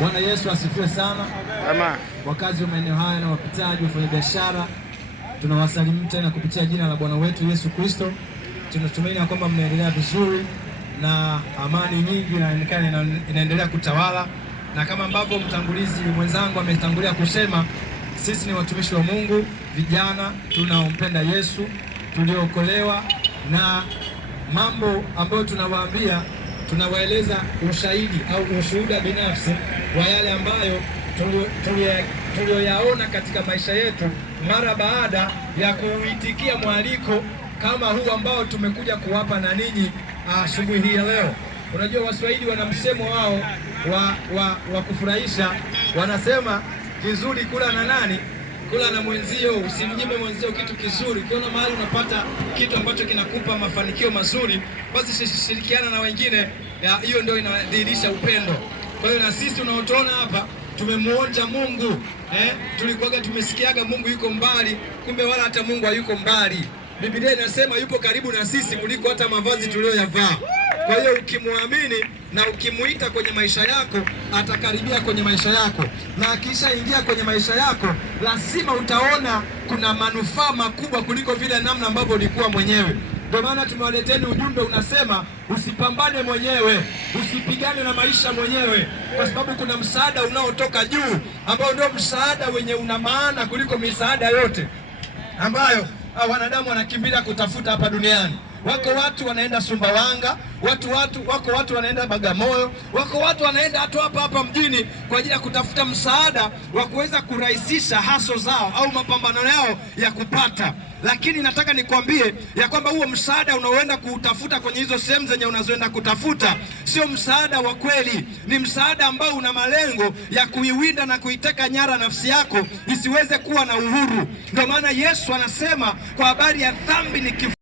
Bwana Yesu asifiwe sana. Amen. Wakazi wa maeneo haya na wapitaji, wafanyabiashara, tunawasalimu tena kupitia jina la Bwana wetu Yesu Kristo. Tunatumaini kwamba mnaendelea vizuri na amani nyingi inaendelea kutawala, na kama ambavyo mtangulizi mwenzangu ametangulia kusema, sisi ni watumishi wa Mungu, vijana tunaompenda Yesu, tuliookolewa, na mambo ambayo tunawaambia, tunawaeleza ushahidi au ushuhuda binafsi wa yale ambayo tulioyaona katika maisha yetu mara baada ya kuitikia mwaliko kama huu ambao tumekuja kuwapa na ninyi asubuhi hii ya leo. Unajua Waswahili wana msemo wao wa kufurahisha, wanasema kizuri kula na nani? Kula na mwenzio. Usimnyime mwenzio kitu kizuri. Ukiona mahali unapata kitu ambacho kinakupa mafanikio mazuri, basi shirikiana na wengine. Hiyo ndio inadhihirisha upendo. Kwa hiyo na sisi unaotuona hapa tumemuonja Mungu. Tulikuwaga tumesikiaga Mungu yuko mbali, kumbe wala hata Mungu hayuko mbali. Biblia inasema yupo karibu na sisi kuliko hata mavazi tuliyoyavaa. Kwa hiyo ukimwamini na ukimuita kwenye maisha yako, atakaribia kwenye maisha yako, na akishaingia kwenye maisha yako lazima utaona kuna manufaa makubwa kuliko vile namna ambavyo ulikuwa mwenyewe. Ndio maana tumewaleteni ujumbe unasema, usipambane mwenyewe, usipigane na maisha mwenyewe, kwa sababu kuna msaada unaotoka juu ambao ndio msaada wenye una maana kuliko misaada yote ambayo wanadamu wanakimbilia kutafuta hapa duniani. Wako watu wanaenda Sumbawanga, wako watu wanaenda Bagamoyo, wako watu wanaenda hapa mjini kwa ajili ya kutafuta msaada wa kuweza kurahisisha haso zao au mapambano yao ya kupata. Lakini nataka nikwambie ya kwamba huo msaada unaoenda kutafuta kwenye hizo sehemu zenye unazoenda kutafuta sio msaada wa kweli. Ni msaada ambao una malengo ya kuiwinda na kuiteka nyara nafsi yako isiweze kuwa na uhuru. Ndio maana Yesu anasema kwa habari ya dhambi ni kifo.